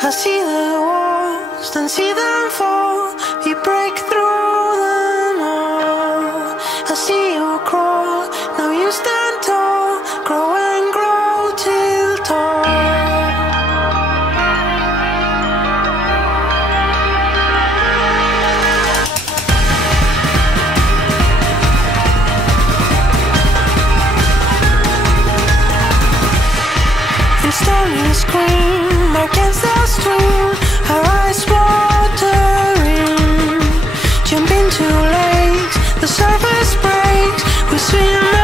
I see the walls, then see them fall. You break through them all. I see you crawl, now you stand tall. Grow and grow till tall. Stony scream against the stream, our eyes watering. Jump into lakes, the surface breaks, we swim.